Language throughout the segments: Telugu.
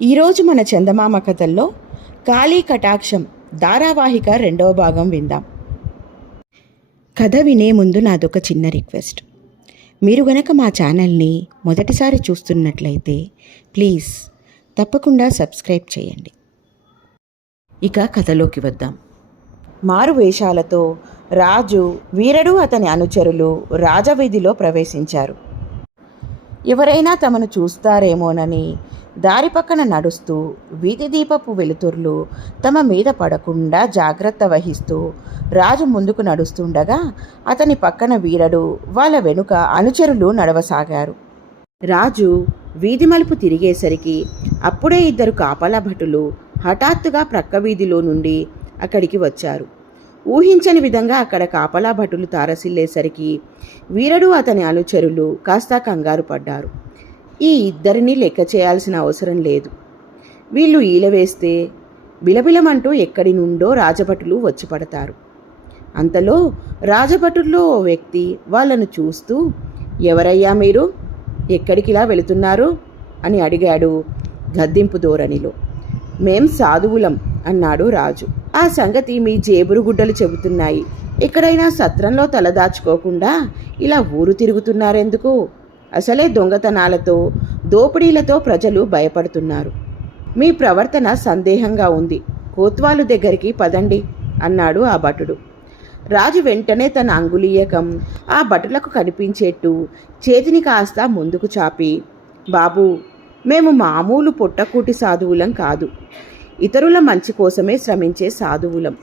ఈరోజు మన చందమామ కథల్లో కాళీ కటాక్షం ధారావాహిక 2వ భాగం విందాం. కథ వినే ముందు నాదొక చిన్న రిక్వెస్ట్. మీరు గనక మా ఛానల్ని మొదటిసారి చూస్తున్నట్లయితే ప్లీజ్ తప్పకుండా సబ్స్క్రైబ్ చేయండి. ఇక కథలోకి వద్దాం. మారు వేషాలతో రాజు, వీరడు అతని అనుచరులు రాజవీధిలో ప్రవేశించారు. ఎవరైనా తమను చూస్తారేమోనని దారి పక్కన నడుస్తూ వీధి దీపపు వెలుతుర్లు తమ మీద పడకుండా జాగ్రత్త వహిస్తూ రాజు ముందుకు నడుస్తుండగా అతని పక్కన వీరడు, వాళ్ళ వెనుక అనుచరులు నడవసాగారు. రాజు వీధి మలుపు తిరిగేసరికి అప్పుడే 2 కాపలా భటులు హఠాత్తుగా ప్రక్క వీధిలో నుండి అక్కడికి వచ్చారు. ఊహించని విధంగా అక్కడ కాపలా భటులు తారసిల్లేసరికి వీరడు అతని అనుచరులు కాస్త కంగారు పడ్డారు. ఈ ఇద్దరిని లెక్క చేయాల్సిన అవసరం లేదు. వీళ్ళు ఈల వేస్తే బిలబిలమంటూ ఎక్కడి నుండో రాజభటులు వచ్చి పడతారు. అంతలో రాజభటుల్లో ఓ వ్యక్తి వాళ్ళను చూస్తూ, ఎవరయ్యా మీరు, ఎక్కడికిలా వెళుతున్నారు అని అడిగాడు గద్దింపు ధోరణిలో. మేం సాధువులం అన్నాడు రాజు. ఆ సంగతి మీ జేబురు గుడ్డలు చెబుతున్నాయి. ఎక్కడైనా సత్రంలో తలదాచుకోకుండా ఇలా ఊరు తిరుగుతున్నారెందుకు? అసలే దొంగతనాలతో దోపిడీలతో ప్రజలు భయపడుతున్నారు. మీ ప్రవర్తన సందేహంగా ఉంది. కోత్వాలు దగ్గరికి పదండి అన్నాడు ఆ భటుడు. రాజు వెంటనే తన అంగుళీయకం ఆ భటులకు కనిపించేట్టు చేతిని కాస్త ముందుకు చాపి, బాబు, మేము మామూలు పొట్టకూటి సాధువులం కాదు. ఇతరుల మంచి కోసమే శ్రమించే సాధువులం.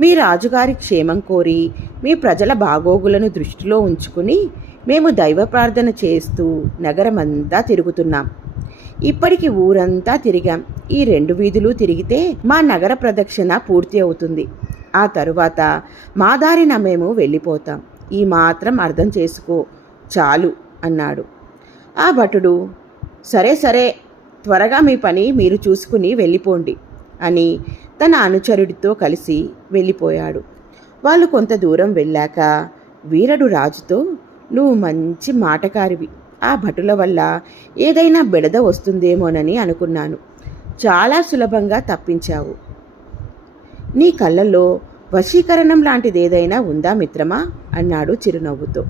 మీ రాజుగారి క్షేమం కోరి మీ ప్రజల బాగోగులను దృష్టిలో ఉంచుకుని మేము దైవ ప్రార్థన చేస్తూ నగరమంతా తిరుగుతున్నాం. ఇప్పటికి ఊరంతా తిరిగాం. ఈ 2 వీధులు తిరిగితే మా నగర ప్రదక్షిణ పూర్తి అవుతుంది. ఆ తరువాత మా దారిన మేము వెళ్ళిపోతాం. ఈ మాత్రం అర్థం చేసుకో చాలు అన్నాడు. ఆ భటుడు, సరే సరే, త్వరగా మీ పని మీరు చూసుకుని వెళ్ళిపోండి అని తన అనుచరుడితో కలిసి వెళ్ళిపోయాడు. వాళ్ళు కొంత దూరం వెళ్ళాక వీరడు రాజుతో, నువ్వు మంచి మాటకారివి. ఆ భటుల వల్ల ఏదైనా బెడద వస్తుందేమోనని అనుకున్నాను. చాలా సులభంగా తప్పించావు. నీ కళ్ళల్లో వశీకరణం లాంటిదేదైనా ఉందా మిత్రమా అన్నాడు చిరునవ్వుతో.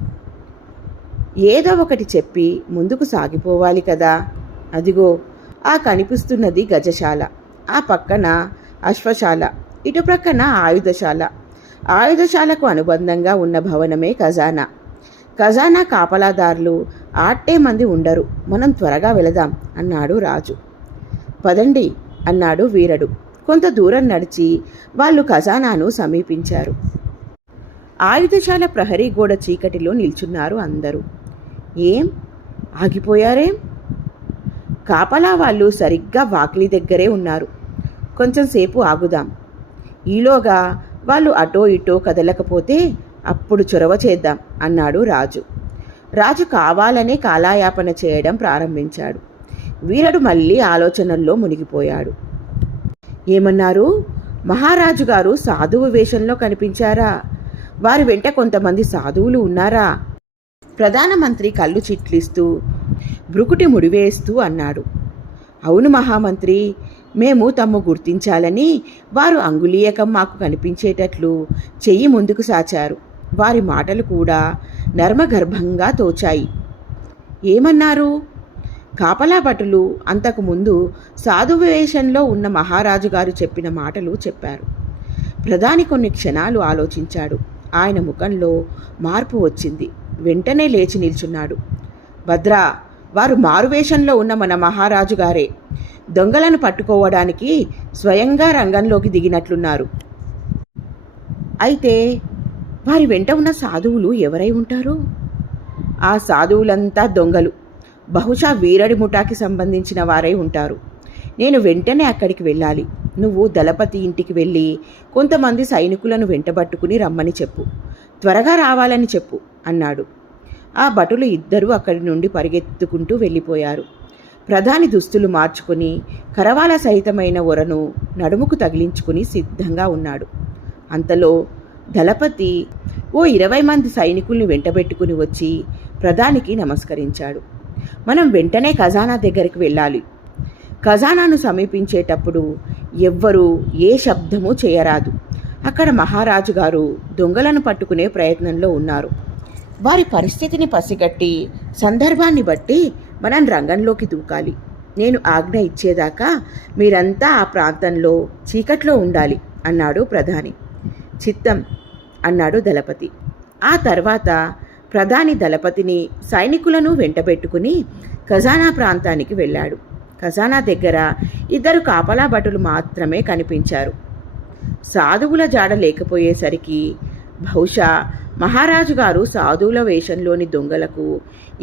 ఏదో ఒకటి చెప్పి ముందుకు సాగిపోవాలి కదా. అదిగో ఆ కనిపిస్తున్నది గజశాల, ఆ పక్కన అశ్వశాల, ఇటు ప్రక్కన ఆయుధశాల. ఆయుధశాలకు అనుబంధంగా ఉన్న భవనమే ఖజానా. ఖజానా కాపలాదారులు ఆట్టే మంది ఉండరు. మనం త్వరగా వెళదాం అన్నాడు రాజు. పదండి అన్నాడు వీరడు. కొంత దూరం నడిచి వాళ్ళు ఖజానాను సమీపించారు. ఆయుధశాల ప్రహరీ గోడ చీకటిలో నిల్చున్నారు అందరూ. ఏం ఆగిపోయారేం? కాపలా వాళ్ళు సరిగ్గా వాకిలి దగ్గరే ఉన్నారు. కొంచెం సేపు ఆగుదాం. ఈలోగా వాళ్ళు అటో ఇటో కదలకపోతే అప్పుడు చొరవ చేద్దాం అన్నాడు రాజు. రాజు కావాలనే కాలాయాపన చేయడం ప్రారంభించాడు. వీరడు మళ్ళీ ఆలోచనల్లో మునిగిపోయాడు. ఏమన్నారు? మహారాజు గారు సాధువు వేషంలో కనిపించారా? వారి వెంట కొంతమంది సాధువులు ఉన్నారా? ప్రధానమంత్రి కళ్ళు చిట్లిస్తూ బ్రుకుటి ముడివేస్తూ అన్నాడు. అవును మహామంత్రి, మేము తమ్ము గుర్తించాలని వారు అంగుళీయకం మాకు కనిపించేటట్లు చెయ్యి ముందుకు సాచారు. వారి మాటలు కూడా నర్మగర్భంగా తోచాయి. ఏమన్నారు? కాపలా భటులు అంతకుముందు సాధువు వేషంలో ఉన్న మహారాజు గారు చెప్పిన మాటలు చెప్పారు. ప్రధాని కొన్ని క్షణాలు ఆలోచించాడు. ఆయన ముఖంలో మార్పు వచ్చింది. వెంటనే లేచి నిల్చున్నాడు. భద్రా, వారు మారువేషంలో ఉన్న మన మహారాజు గారే. దొంగలను పట్టుకోవడానికి స్వయంగా రంగంలోకి దిగినట్లున్నారు. అయితే వారి వెంట ఉన్న సాధువులు ఎవరై ఉంటారు? ఆ సాధువులంతా దొంగలు. బహుశా వీరడి ముఠాకి సంబంధించిన వారై ఉంటారు. నేను వెంటనే అక్కడికి వెళ్ళాలి. నువ్వు దళపతి ఇంటికి వెళ్ళి కొంతమంది సైనికులను వెంటబట్టుకుని రమ్మని చెప్పు. త్వరగా రావాలని చెప్పు అన్నాడు. ఆ భటులు ఇద్దరూ అక్కడి నుండి పరిగెత్తుకుంటూ వెళ్ళిపోయారు. ప్రధాని దుస్తులు మార్చుకుని కరవాల సహితమైన ఒరను నడుముకు తగిలించుకుని సిద్ధంగా ఉన్నాడు. అంతలో దళపతి ఓ 20 మంది సైనికుల్ని వెంటబెట్టుకుని వచ్చి ప్రధానికి నమస్కరించాడు. మనం వెంటనే ఖజానా దగ్గరికి వెళ్ళాలి. ఖజానాను సమీపించేటప్పుడు ఎవ్వరూ ఏ శబ్దము చేయరాదు. అక్కడ మహారాజు గారు దొంగలను పట్టుకునే ప్రయత్నంలో ఉన్నారు. వారి పరిస్థితిని పసిగట్టి సందర్భాన్ని బట్టి మనం రంగంలోకి దూకాలి. నేను ఆజ్ఞ ఇచ్చేదాకా మీరంతా ఆ ప్రాంతంలో చీకట్లో ఉండాలి అన్నాడు ప్రధాని. చిత్తం అన్నాడు దళపతి. ఆ తర్వాత ప్రధాని దళపతిని సైనికులను వెంటబెట్టుకుని ఖజానా ప్రాంతానికి వెళ్ళాడు. ఖజానా దగ్గర 2 కాపలా భటులు మాత్రమే కనిపించారు. సాధువుల జాడ లేకపోయేసరికి బహుశా మహారాజు గారు సాధువుల వేషంలోని దొంగలకు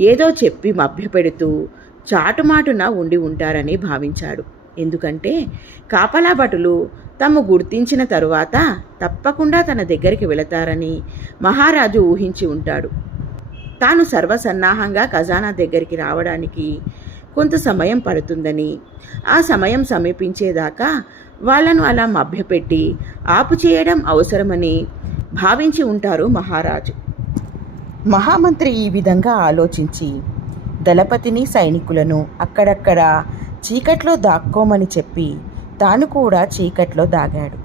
ఏదో చెప్పి మభ్యపెడుతూ చాటుమాటున ఉండి ఉంటారని భావించాడు. ఎందుకంటే కాపలా భటులు తాము గుర్తించిన తరువాత తప్పకుండా తన దగ్గరికి వెళతారని మహారాజు ఊహించి ఉంటాడు. తాను సర్వసన్నాహంగా ఖజానా దగ్గరికి రావడానికి కొంత సమయం పడుతుందని, ఆ సమయం సమీపించేదాకా వాళ్లను అలా మభ్యపెట్టి ఆపు చేయడం అవసరమని భావించి ఉంటారు మహారాజు. మహామంత్రి ఈ విధంగా ఆలోచించి దళపతిని సైనికులను అక్కడక్కడ చీకట్లో దాక్కోమని చెప్పి తాను కూడా చీకట్లో దాగాడు.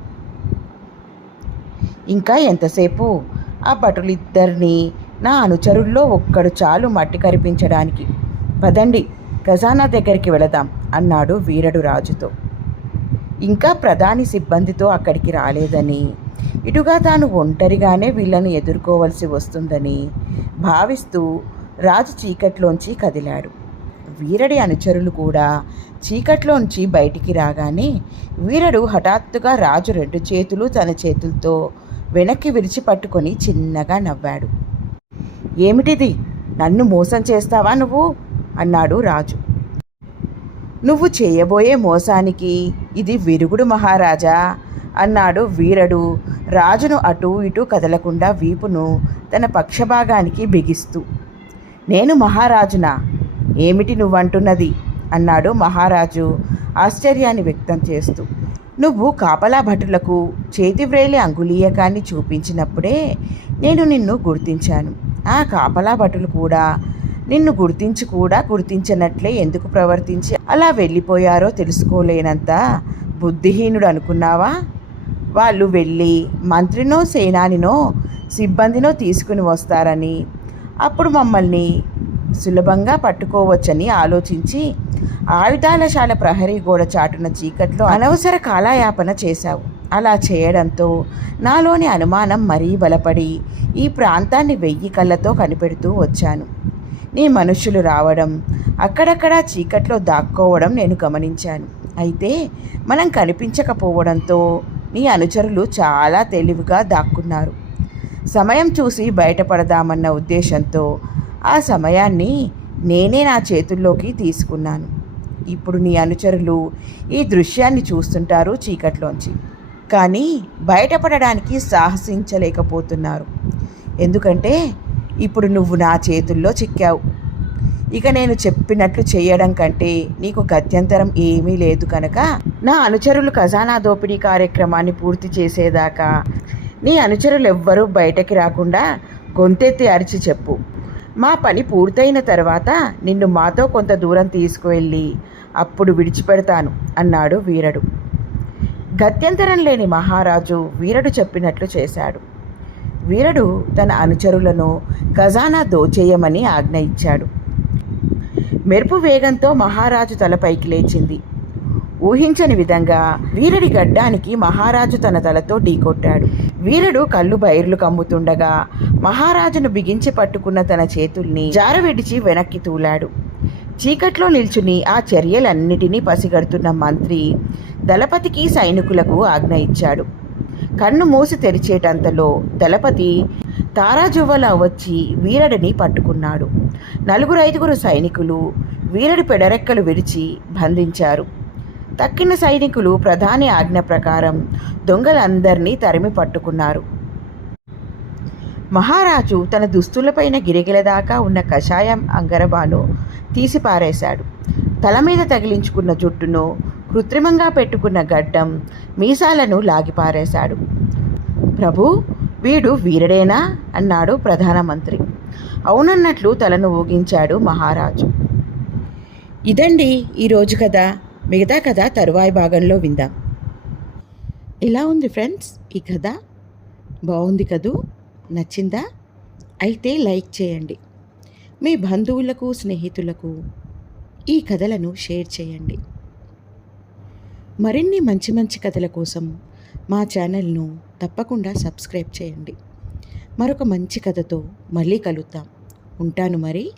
ఇంకా ఎంతసేపు? ఆ భటులిద్దరినీ నా అనుచరుల్లో ఒక్కడు చాలు మట్టి కరిపించడానికి. పదండి, ఖజానా దగ్గరికి వెళదాం అన్నాడు వీరడు రాజుతో. ఇంకా ప్రధాని సిబ్బందితో అక్కడికి రాలేదని, ఇటుగా తాను ఒంటరిగానే వీళ్ళను ఎదుర్కోవలసి వస్తుందని భావిస్తూ రాజు చీకట్లోంచి కదిలాడు. వీరడి అనుచరులు కూడా చీకట్లోంచి బయటికి రాగానే వీరడు హఠాత్తుగా రాజు 2 చేతులు తన చేతులతో వెనక్కి విరిచి పట్టుకొని చిన్నగా నవ్వాడు. ఏమిటిది? నన్ను మోసం చేస్తావా నువ్వు? అన్నాడు రాజు. నువ్వు చేయబోయే మోసానికి ఇది విరుగుడు మహారాజా అన్నాడు వీరడు రాజును అటూ ఇటూ కదలకుండా వీపును తన పక్షభాగానికి బిగిస్తూ. నేను మహారాజునా? ఏమిటి నువ్వంటున్నది? అన్నాడు మహారాజు ఆశ్చర్యాన్ని వ్యక్తం చేస్తూ. నువ్వు కాపలా భటులకు చేతివ్రేలి అంగుళీయకాన్ని చూపించినప్పుడే నేను నిన్ను గుర్తించాను. ఆ కాపలా భటులు కూడా నిన్ను గుర్తించినట్లే ఎందుకు ప్రవర్తించి అలా వెళ్ళిపోయారో తెలుసుకోలేనంత బుద్ధిహీనుడు అనుకున్నావా? వాళ్ళు వెళ్ళి మంత్రినో సేనానినో సిబ్బందినో తీసుకుని వస్తారని, అప్పుడు మమ్మల్ని సులభంగా పట్టుకోవచ్చని ఆలోచించి ఆయుధాలశాల ప్రహరీ గోడ చాటున చీకట్లో అనవసర కాలయాపన చేశావు. అలా చేయడంతో నాలోని అనుమానం మరీ బలపడి ఈ ప్రాంతాన్ని 1000 కళ్ళతో కనిపెడుతూ వచ్చాను. నీ మనుష్యులు రావడం, అక్కడక్కడా చీకట్లో దాక్కోవడం నేను గమనించాను. అయితే మనం కనిపించకపోవడంతో నీ అనుచరులు చాలా తెలివిగా దాక్కున్నారు. సమయం చూసి బయటపడదామన్న ఉద్దేశంతో ఆ సమయాన్ని నేనే నా చేతుల్లోకి తీసుకున్నాను. ఇప్పుడు నీ అనుచరులు ఈ దృశ్యాన్ని చూస్తుంటారు చీకట్లోంచి, కానీ బయటపడడానికి సాహసించలేకపోతున్నారు. ఎందుకంటే ఇప్పుడు నువ్వు నా చేతుల్లో చిక్కావు. ఇక నేను చెప్పినట్లు చేయడం కంటే నీకు గత్యంతరం ఏమీ లేదు కనుక నా అనుచరులు ఖజానా దోపిడీ కార్యక్రమాన్ని పూర్తి చేసేదాకా నీ అనుచరులు ఎవ్వరూ బయటకి రాకుండా గొంతెత్తి అరిచి చెప్పు. మా పని పూర్తయిన తర్వాత నిన్ను మాతో కొంత దూరం తీసుకువెళ్ళి అప్పుడు విడిచిపెడతాను అన్నాడు వీరడు. గత్యంతరం లేని మహారాజు వీరడు చెప్పినట్లు చేశాడు. వీరడు తన అనుచరులను ఖజానా దోచేయమని ఆజ్ఞ ఇచ్చాడు. మెరుపు వేగంతో మహారాజు తలపైకి లేచింది. ఊహించని విధంగా వీరడి గడ్డానికి మహారాజు తన తలతో ఢీకొట్టాడు. వీరడు కళ్ళు బైర్లు కమ్ముతుండగా మహారాజును బిగించి పట్టుకున్న తన చేతుల్ని జారవిడిచి వెనక్కి తూలాడు. చీకట్లో నిల్చుని ఆ చర్యలన్నిటినీ పసిగడుతున్న మంత్రి దళపతికి సైనికులకు ఆజ్ఞ ఇచ్చాడు. కన్ను మూసి తెరిచేటంతలో దళపతి తారాజువ్వలా వచ్చి వీరడిని పట్టుకున్నాడు. 4-5 సైనికులు వీరడి పెడరెక్కలు విరిచి బంధించారు. తక్కిన సైనికులు ప్రధాని ఆజ్ఞ ప్రకారం దొంగలందరినీ తరిమి పట్టుకున్నారు. మహారాజు తన దుస్తులపైన గిరిగిల దాకా ఉన్న కషాయం అంగరబాను తీసి పారేశాడు. తల మీద తగిలించుకున్న జుట్టును, కృత్రిమంగా పెట్టుకున్న గడ్డం, మీసాలను లాగిపారేశాడు. ప్రభు, వీడు వీరడేనా అన్నాడు ప్రధానమంత్రి. అవునన్నట్లు తలను ఊగించాడు మహారాజు. ఇదండి ఈరోజు కథ. మిగతా కథ తరువాయి భాగంలో విందాం. ఎలా ఉంది ఫ్రెండ్స్ ఈ కథ? బాగుంది కదూ? నచ్చిందా? అయితే లైక్ చేయండి. మీ బంధువులకు, స్నేహితులకు ఈ కథలను షేర్ చేయండి. మరిన్ని మంచి మంచి కథల కోసం మా ఛానల్ను తప్పకుండా సబ్స్క్రైబ్ చేయండి. మరొక మంచి కథతో మళ్ళీ కలుద్దాం. ఉంటాను మరి.